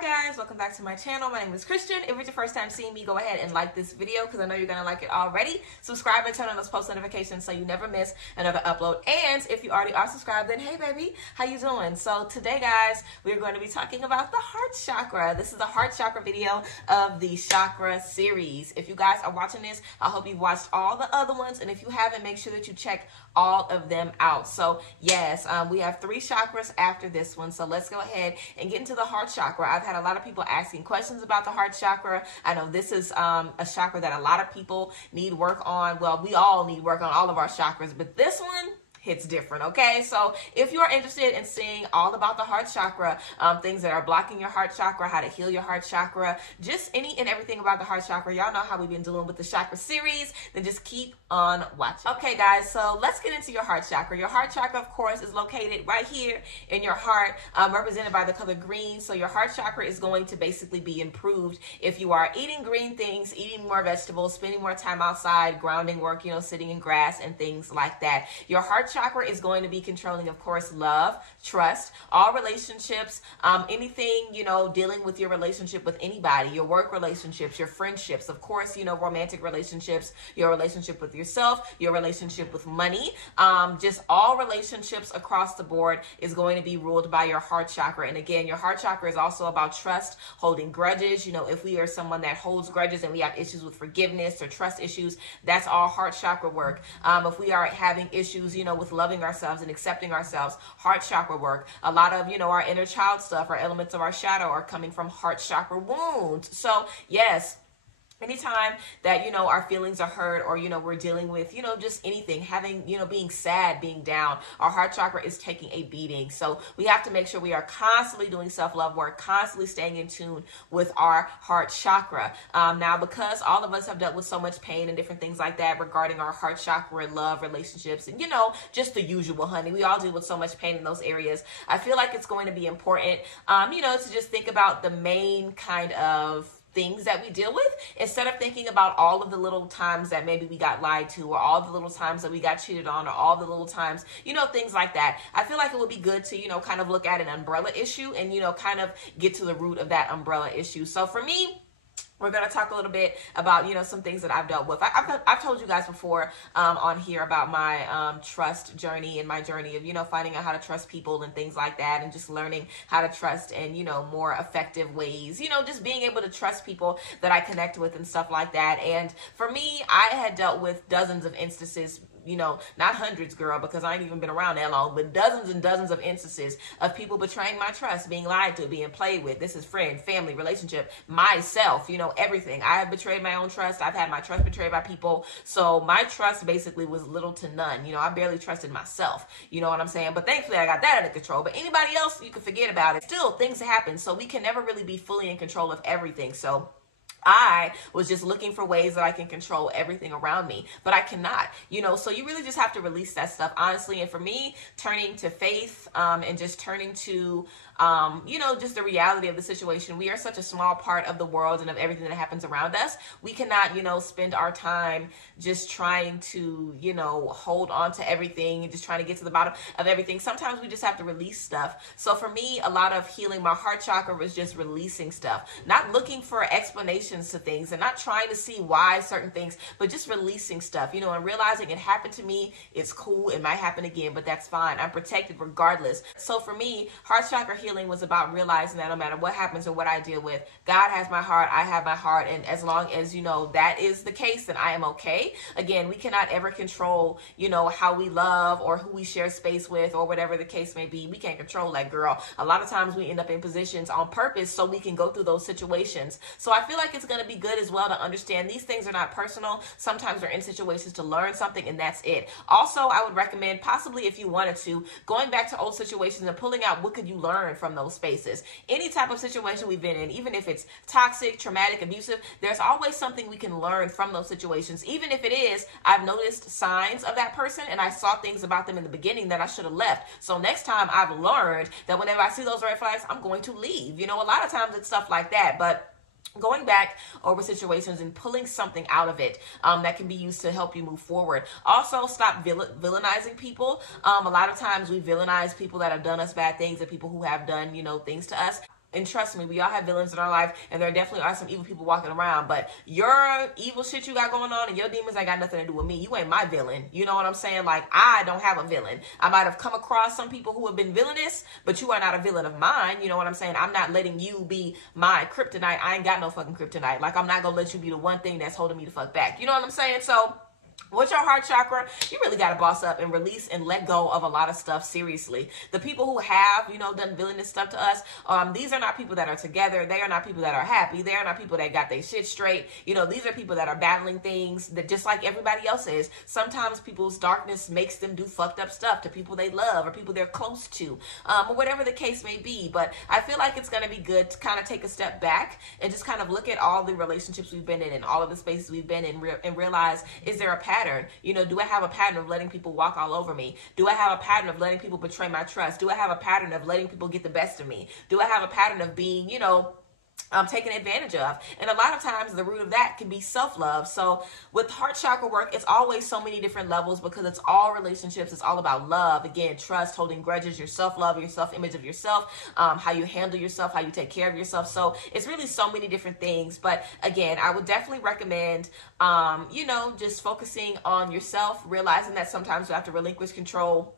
Hi guys, welcome back to my channel. My name is Christian. If it's your first time seeing me, go ahead and like this video because I know you're going to like it already. Subscribe and turn on those post notifications so you never miss another upload. And if you already are subscribed, then hey baby, how you doing? So today guys, we're going to be talking about the heart chakra. This is the heart chakra video of the chakra series. If you guys are watching this, I hope you've watched all the other ones. And if you haven't, make sure that you check all of them out. So yes, we have 3 chakras after this one. So let's go ahead and get into the heart chakra. I've had a lot of people asking questions about the heart chakra. I know this is a chakra that a lot of people need work on. Well, we all need work on all of our chakras, but this one hits different, okay? So if you're interested in seeing all about the heart chakra, things that are blocking your heart chakra, how to heal your heart chakra, just any and everything about the heart chakra, y'all know how we've been doing with the chakra series, then just keep on watching. Okay guys, so let's get into your heart chakra. Your heart chakra, of course, is located right here in your heart, represented by the color green. So your heart chakra is going to basically be improved if you are eating green things, eating more vegetables, spending more time outside, grounding work, you know, sitting in grass and things like that. Your heart chakra is going to be controlling, of course, love, trust, all relationships, anything, you know, dealing with your relationship with anybody, your work relationships, your friendships, of course, you know, romantic relationships, your relationship with yourself, your relationship with money, just all relationships across the board is going to be ruled by your heart chakra. And again, your heart chakra is also about trust, holding grudges. You know, if we are someone that holds grudges and we have issues with forgiveness or trust issues, that's all heart chakra work. If we are having issues, you know, with loving ourselves and accepting ourselves, heart chakra work. A lot of, you know, our inner child stuff, our elements of our shadow are coming from heart chakra wounds. So yes, anytime that, you know, our feelings are hurt or, you know, we're dealing with, you know, just anything, having, you know, being sad, being down, our heart chakra is taking a beating. So we have to make sure we are constantly doing self-love work, constantly staying in tune with our heart chakra. Now, because all of us have dealt with so much pain and different things like that regarding our heart chakra and love, relationships, and, you know, just the usual, honey. We all deal with so much pain in those areas. I feel like it's going to be important, you know, to just think about the main kind of things that we deal with instead of thinking about all of the little times that maybe we got lied to or all the little times that we got cheated on or all the little times, you know, things like that. I feel like it would be good to, you know, kind of look at an umbrella issue and, you know, kind of get to the root of that umbrella issue. So for me, we're going to talk a little bit about, you know, some things that I've dealt with. I've told you guys before on here about my trust journey and my journey of, you know, finding out how to trust people and things like that and just learning how to trust in, you know, more effective ways, you know, just being able to trust people that I connect with and stuff like that. And for me, I had dealt with dozens of instances, you know, not hundreds, girl, because I ain't even been around that long, but dozens and dozens of instances of people betraying my trust, being lied to, being played with. This is friend, family, relationship, myself, you know, everything. I have betrayed my own trust. I've had my trust betrayed by people. So my trust basically was little to none. You know, I barely trusted myself. You know what I'm saying? But thankfully I got that under control. But anybody else, you can forget about it. Still, things happen. So we can never really be fully in control of everything. So I was just looking for ways that I can control everything around me, but I cannot, you know, so you really just have to release that stuff, honestly. And for me, turning to faith and just turning to, you know, just the reality of the situation. We are such a small part of the world and of everything that happens around us. We cannot, you know, spend our time just trying to, you know, hold on to everything and just trying to get to the bottom of everything. Sometimes we just have to release stuff. So for me, a lot of healing my heart chakra was just releasing stuff, not looking for explanations to things and not trying to see why certain things, but just releasing stuff, you know, and realizing it happened to me. It's cool. It might happen again, but that's fine. I'm protected regardless. So for me, heart chakra healing was about realizing that no matter what happens or what I deal with, God has my heart, I have my heart. And as long as, you know, that is the case, then I am okay. Again, we cannot ever control, you know, how we love or who we share space with or whatever the case may be. We can't control that, girl. A lot of times we end up in positions on purpose so we can go through those situations. So I feel like it's going to be good as well to understand these things are not personal. Sometimes we're in situations to learn something and that's it. Also, I would recommend possibly if you wanted to, going back to old situations and pulling out what could you learn from those spaces. Any type of situation we've been in, even if it's toxic, traumatic, abusive, there's always something we can learn from those situations. Even if it is, I've noticed signs of that person and I saw things about them in the beginning that I should have left. So next time I've learned that whenever I see those red flags, I'm going to leave. You know, a lot of times it's stuff like that, but going back over situations and pulling something out of it that can be used to help you move forward. Also, stop villainizing people. A lot of times we villainize people that have done us bad things and people who have done, you know, things to us. And trust me, we all have villains in our life, and there definitely are some evil people walking around. But your evil shit you got going on and your demons ain't got nothing to do with me. You ain't my villain. You know what I'm saying? Like, I don't have a villain. I might have come across some people who have been villainous, but you are not a villain of mine. You know what I'm saying? I'm not letting you be my kryptonite. I ain't got no fucking kryptonite. Like, I'm not gonna let you be the one thing that's holding me the fuck back. You know what I'm saying? So, with your heart chakra, you really got to boss up and release and let go of a lot of stuff seriously. The people who have, you know, done villainous stuff to us, these are not people that are together. They are not people that are happy. They are not people that got their shit straight. You know, these are people that are battling things that just like everybody else is. Sometimes people's darkness makes them do fucked up stuff to people they love or people they're close to, or whatever the case may be. But I feel like it's going to be good to kind of take a step back and just kind of look at all the relationships we've been in and all of the spaces we've been in and realize, is there a pattern? You know, do I have a pattern of letting people walk all over me? Do I have a pattern of letting people betray my trust? Do I have a pattern of letting people get the best of me? Do I have a pattern of being, you know, taken advantage of? And a lot of times the root of that can be self-love. So with heart chakra work, it's always so many different levels because it's all relationships. It's all about love. Again, trust, holding grudges, your self-love, your self-image of yourself, how you handle yourself, how you take care of yourself. So it's really so many different things. But again, I would definitely recommend, you know, just focusing on yourself, realizing that sometimes we have to relinquish control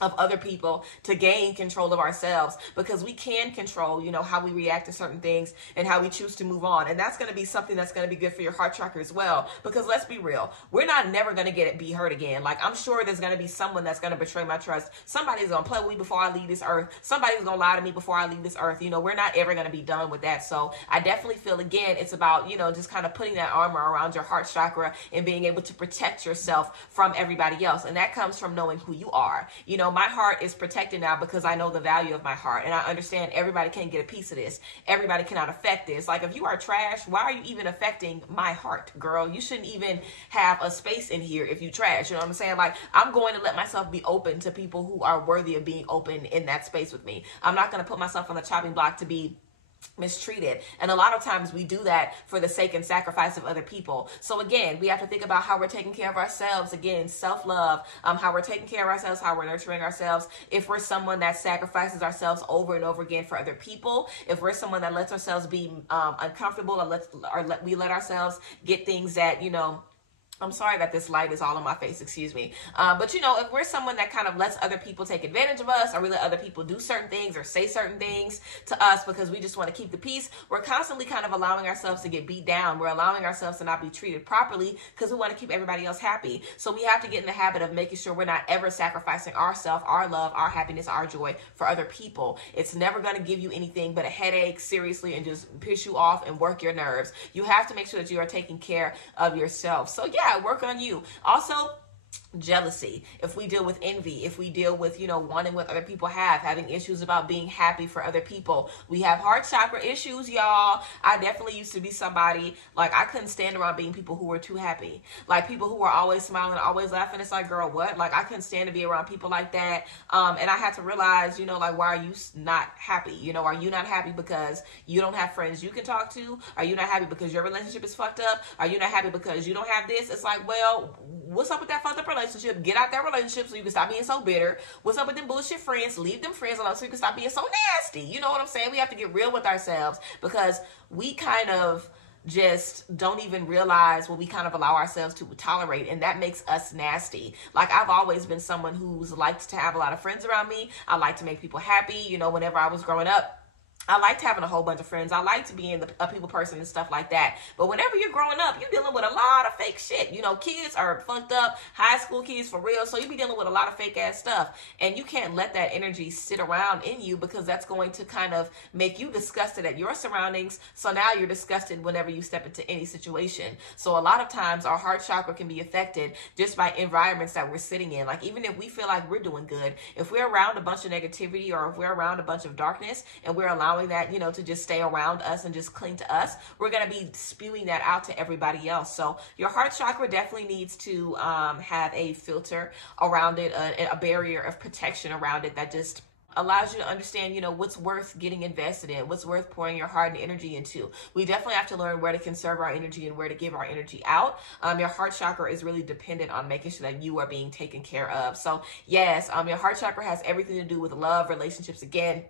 of other people to gain control of ourselves, because we can control, you know, how we react to certain things and how we choose to move on. And that's going to be something that's going to be good for your heart chakra as well, because let's be real, we're not never going to be hurt again. Like, I'm sure there's going to be someone that's going to betray my trust. Somebody's going to play with me before I leave this earth. Somebody's going to lie to me before I leave this earth. You know, we're not ever going to be done with that. So I definitely feel, again, it's about, you know, just kind of putting that armor around your heart chakra and being able to protect yourself from everybody else. And that comes from knowing who you are. You know, my heart is protected now because I know the value of my heart, and I understand everybody can't get a piece of this. Everybody cannot affect this. Like, if you are trash, why are you even affecting my heart, girl? You shouldn't even have a space in here if you trash. You know what I'm saying? Like, I'm going to let myself be open to people who are worthy of being open in that space with me. I'm not going to put myself on the chopping block to be mistreated. And a lot of times we do that for the sake and sacrifice of other people. So again, we have to think about how we're taking care of ourselves. Again, self-love, how we're taking care of ourselves, how we're nurturing ourselves. If we're someone that sacrifices ourselves over and over again for other people, if we're someone that lets ourselves be uncomfortable, or we let ourselves get things that, you know, I'm sorry that this light is all on my face, excuse me. But you know, if we're someone that kind of lets other people take advantage of us, or we let other people do certain things or say certain things to us because we just want to keep the peace, we're constantly kind of allowing ourselves to get beat down. We're allowing ourselves to not be treated properly because we want to keep everybody else happy. So we have to get in the habit of making sure we're not ever sacrificing ourselves, our love, our happiness, our joy for other people. It's never going to give you anything but a headache, seriously, and just piss you off and work your nerves. You have to make sure that you are taking care of yourself. So yeah, work on you. Also, jealousy, if we deal with envy, if we deal with, you know, wanting what other people have, having issues about being happy for other people. We have heart chakra issues, y'all. I definitely used to be somebody, like, I couldn't stand around being people who were too happy. Like, people who were always smiling, always laughing. It's like, girl, what? Like, I couldn't stand to be around people like that. And I had to realize, you know, like, why are you not happy? You know, are you not happy because you don't have friends you can talk to? Are you not happy because your relationship is fucked up? Are you not happy because you don't have this? It's like, well, what's up with that fucked up relationship? Get out that relationship so you can stop being so bitter. What's up with them bullshit friends? Leave them friends alone so you can stop being so nasty. You know what I'm saying? We have to get real with ourselves, because we kind of just don't even realize what we kind of allow ourselves to tolerate, and that makes us nasty. Like, I've always been someone who's liked to have a lot of friends around me. I like to make people happy. You know, whenever I was growing up, I liked having a whole bunch of friends. I liked being a people person and stuff like that. But whenever you're growing up, you're dealing with a lot of fake shit. You know, kids are fucked up, high school kids for real. So you be dealing with a lot of fake ass stuff. And you can't let that energy sit around in you, because that's going to kind of make you disgusted at your surroundings. So now you're disgusted whenever you step into any situation. So a lot of times our heart chakra can be affected just by environments that we're sitting in. Like, even if we feel like we're doing good, if we're around a bunch of negativity, or if we're around a bunch of darkness, and we're allowing that, you know, to just stay around us and just cling to us, we're going to be spewing that out to everybody else. So your heart chakra definitely needs to have a filter around it, a barrier of protection around it that just allows you to understand, you know, what's worth getting invested in, what's worth pouring your heart and energy into. We definitely have to learn where to conserve our energy and where to give our energy out. Your heart chakra is really dependent on making sure that you are being taken care of. So yes, your heart chakra has everything to do with love, relationships, again,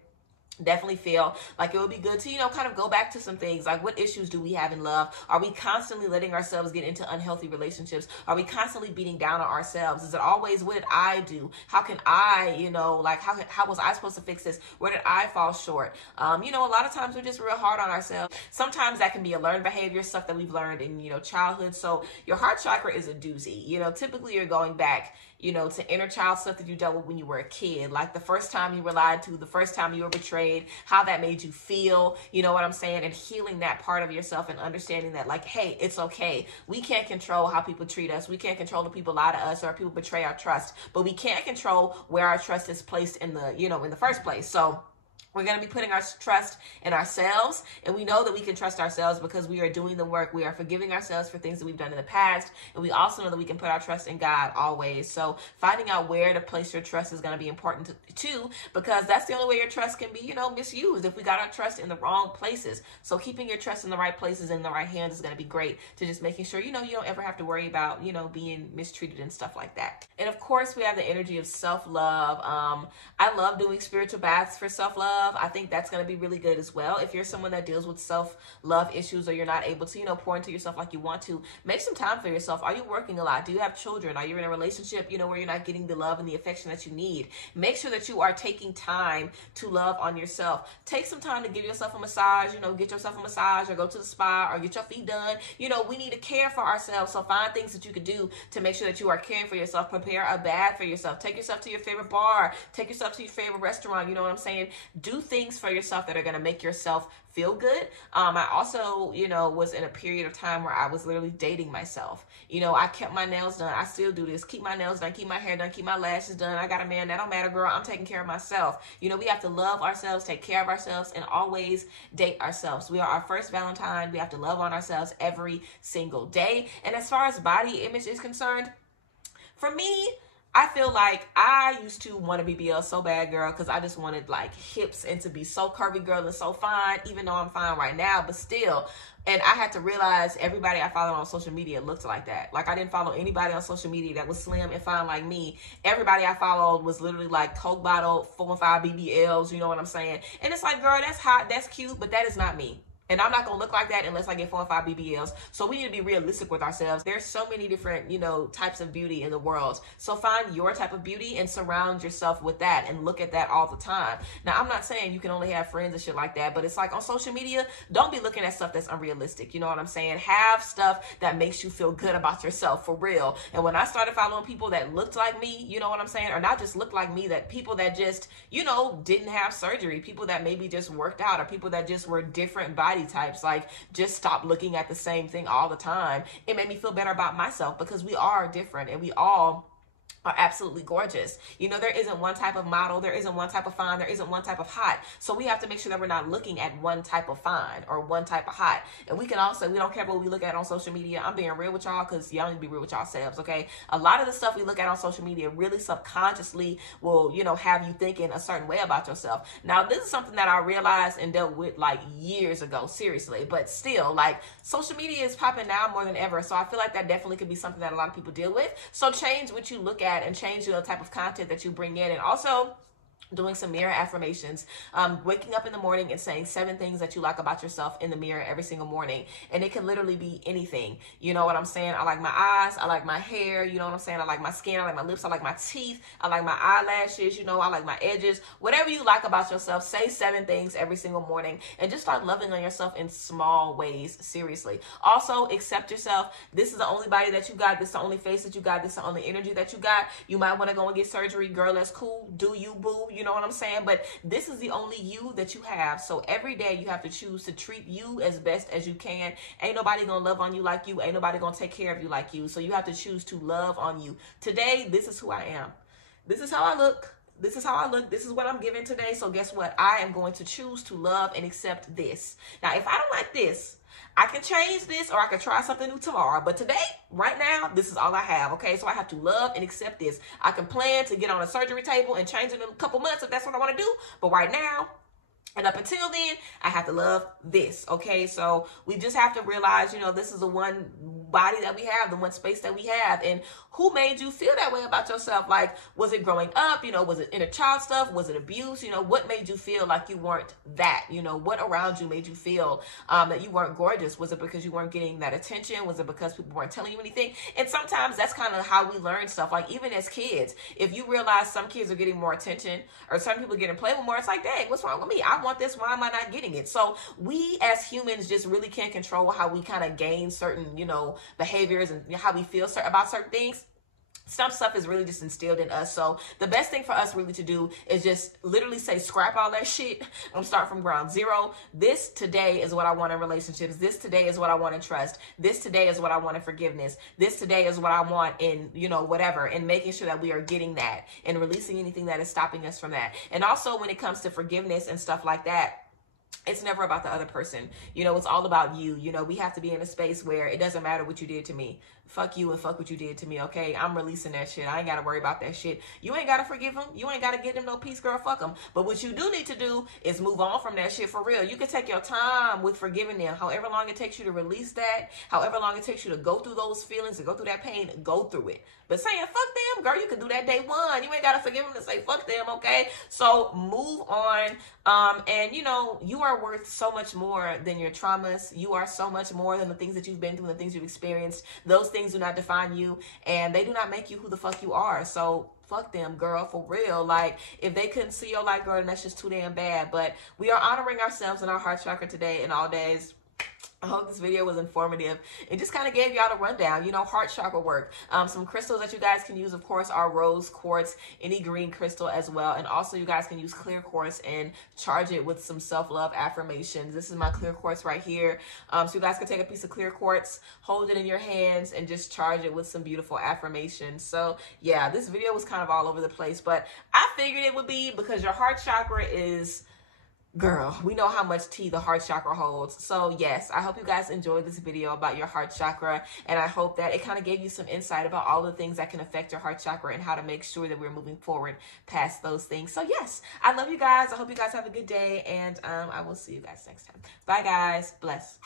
definitely feel like it would be good to, kind of go back to some things like, what issues do we have in love? Are we constantly letting ourselves get into unhealthy relationships? Are we constantly beating down on ourselves? Is it always, what did I do? How can I, like, how was I supposed to fix this? Where did I fall short? A lot of times we're just real hard on ourselves. Sometimes that can be a learned behavior, stuff that we've learned in, childhood. So your heart chakra is a doozy. Typically you're going back, to inner child stuff that you dealt with when you were a kid, like the first time you were lied to, the first time you were betrayed, how that made you feel, you know what I'm saying? And healing that part of yourself and understanding that, like, hey, it's okay. We can't control how people treat us. We can't control the people lie to us or people betray our trust, but we can control where our trust is placed in the, in the first place. So we're going to be putting our trust in ourselves, and we know that we can trust ourselves because we are doing the work. We are forgiving ourselves for things that we've done in the past, and we also know that we can put our trust in God always. So finding out where to place your trust is going to be important too, because that's the only way your trust can be, misused, if we got our trust in the wrong places. So keeping your trust in the right places and in the right hands is going to be great to just making sure, you don't ever have to worry about, being mistreated and stuff like that. And of course, we have the energy of self-love. I love doing spiritual baths for self-love. I think that's going to be really good as well. If you're someone that deals with self-love issues, or you're not able to, pour into yourself like you want to, make some time for yourself. Are you working a lot? Do you have children? Are you in a relationship, where you're not getting the love and the affection that you need? Make sure that you are taking time to love on yourself. Take some time to give yourself a massage, get yourself a massage, or go to the spa, or get your feet done. We need to care for ourselves. So find things that you can do to make sure that you are caring for yourself. Prepare a bath for yourself. Take yourself to your favorite bar. Take yourself to your favorite restaurant. You know what I'm saying? Do things for yourself that are going to make yourself feel good. I also, was in a period of time where I was literally dating myself. I kept my nails done. I still do this. Keep my nails done, keep my hair done, keep my lashes done. I got a man, that don't matter, girl. I'm taking care of myself. We have to love ourselves, take care of ourselves, and always date ourselves. We are our first Valentine. We have to love on ourselves every single day. And as far as body image is concerned, for me, I feel like I used to want to BBL so bad, girl, because I just wanted like hips and to be so curvy, girl, and so fine, even though I'm fine right now, but still. And I had to realize everybody I followed on social media looked like that. Like, I didn't follow anybody on social media that was slim and fine like me. Everybody I followed was literally like Coke bottle, 4 and 5 BBLs, you know what I'm saying? And it's like, girl, that's hot, that's cute, but that is not me. And I'm not going to look like that unless I get 4 or 5 BBLs. So we need to be realistic with ourselves. There's so many different, types of beauty in the world. So find your type of beauty and surround yourself with that and look at that all the time. Now, I'm not saying you can only have friends and shit like that, but it's like on social media, don't be looking at stuff that's unrealistic. You know what I'm saying? Have stuff that makes you feel good about yourself, for real. And when I started following people that looked like me, you know what I'm saying? Or not just looked like me, that people that just, didn't have surgery, people that maybe just worked out, or people that just were different body types, like just stop looking at the same thing all the time. It made me feel better about myself, because we are different and we all are absolutely gorgeous. There isn't one type of model, there isn't one type of fine, there isn't one type of hot. So we have to make sure that we're not looking at one type of fine or one type of hot. And we can also, we don't care what we look at on social media. I'm being real with y'all, because y'all need to be real with yourselves, okay? A lot of the stuff we look at on social media really subconsciously will, have you thinking a certain way about yourself. Now, this is something that I realized and dealt with like years ago, seriously, but still, like, social media is popping now more than ever. So I feel like that definitely could be something that a lot of people deal with. So change what you look at and change the type of content that you bring in. And also doing some mirror affirmations, waking up in the morning and saying 7 things that you like about yourself in the mirror every single morning. And it can literally be anything. You know what I'm saying? I like my eyes, I like my hair, you know what I'm saying? I like my skin, I like my lips, I like my teeth, I like my eyelashes, I like my edges. Whatever you like about yourself, say 7 things every single morning and just start loving on yourself in small ways, seriously. Also, accept yourself. This is the only body that you got. This is the only face that you got. This is the only energy that you got. You might want to go and get surgery. Girl, that's cool. Do you, boo? You know what I'm saying? But this is the only you that you have. So every day you have to choose to treat you as best as you can. Ain't nobody gonna love on you like you. Ain't nobody gonna take care of you like you. So you have to choose to love on you. Today, this is who I am. This is how I look. This is how I look. This is what I'm giving today. So guess what? I am going to choose to love and accept this. Now, if I don't like this, I can change this, or I can try something new tomorrow. But today, right now, this is all I have, okay? So I have to love and accept this. I can plan to get on a surgery table and change it in a couple months if that's what I want to do. But right now, and up until then, I have to love this, okay? So we just have to realize, this is a one body that we have, the one space that we have. And who made you feel that way about yourself? Like, was it growing up? You know, was it inner child stuff? Was it abuse? You know, what made you feel like you weren't that? You know, what around you made you feel that you weren't gorgeous? Was it because you weren't getting that attention? Was it because people weren't telling you anything? And sometimes that's kind of how we learn stuff. Like, even as kids, if you realize some kids are getting more attention or some people are getting played with more, it's like, dang, what's wrong with me? I want this. Why am I not getting it? So we as humans just really can't control how we kind of gain certain, you know, behaviors and how we feel about certain things. Some stuff is really just instilled in us. So the best thing for us really to do is just literally say, scrap all that shit. I'm starting from ground zero. This today is what I want in relationships. This today is what I want in trust. This today is what I want in forgiveness. This today is what I want in, you know, whatever, and making sure that we are getting that and releasing anything that is stopping us from that. And also when it comes to forgiveness and stuff like that, it's never about the other person. You know, it's all about you. You know, we have to be in a space where it doesn't matter what you did to me. Fuck you and fuck what you did to me, okay? I'm releasing that shit. I ain't got to worry about that shit. You ain't got to forgive him. You ain't got to give him no peace, girl. Fuck him. But what you do need to do is move on from that shit for real. You can take your time with forgiving them. However long it takes you to release that, however long it takes you to go through those feelings and go through that pain, go through it. But saying fuck them, girl, you can do that day one. You ain't got to forgive them to say fuck them, okay? So move on. And, you know, you are worth so much more than your traumas. You are so much more than the things that you've been through, the things you've experienced. Those things do not define you, and they do not make you who the fuck you are. So fuck them, girl, for real. Like, if they couldn't see your light, girl, then that's just too damn bad. But we are honoring ourselves in our heart chakra today and all days. I hope this video was informative and just kind of gave y'all a rundown, you know, heart chakra work. Some crystals that you guys can use, of course, are rose quartz, any green crystal as well. And also you guys can use clear quartz and charge it with some self-love affirmations. This is my clear quartz right here. So you guys can take a piece of clear quartz, hold it in your hands, and just charge it with some beautiful affirmations. So yeah, this video was kind of all over the place, but I figured it would be because your heart chakra is... girl, we know how much tea the heart chakra holds. So yes, I hope you guys enjoyed this video about your heart chakra, and I hope that it kind of gave you some insight about all the things that can affect your heart chakra and how to make sure that we're moving forward past those things. So yes, I love you guys. I hope you guys have a good day, and I will see you guys next time. Bye guys. Bless.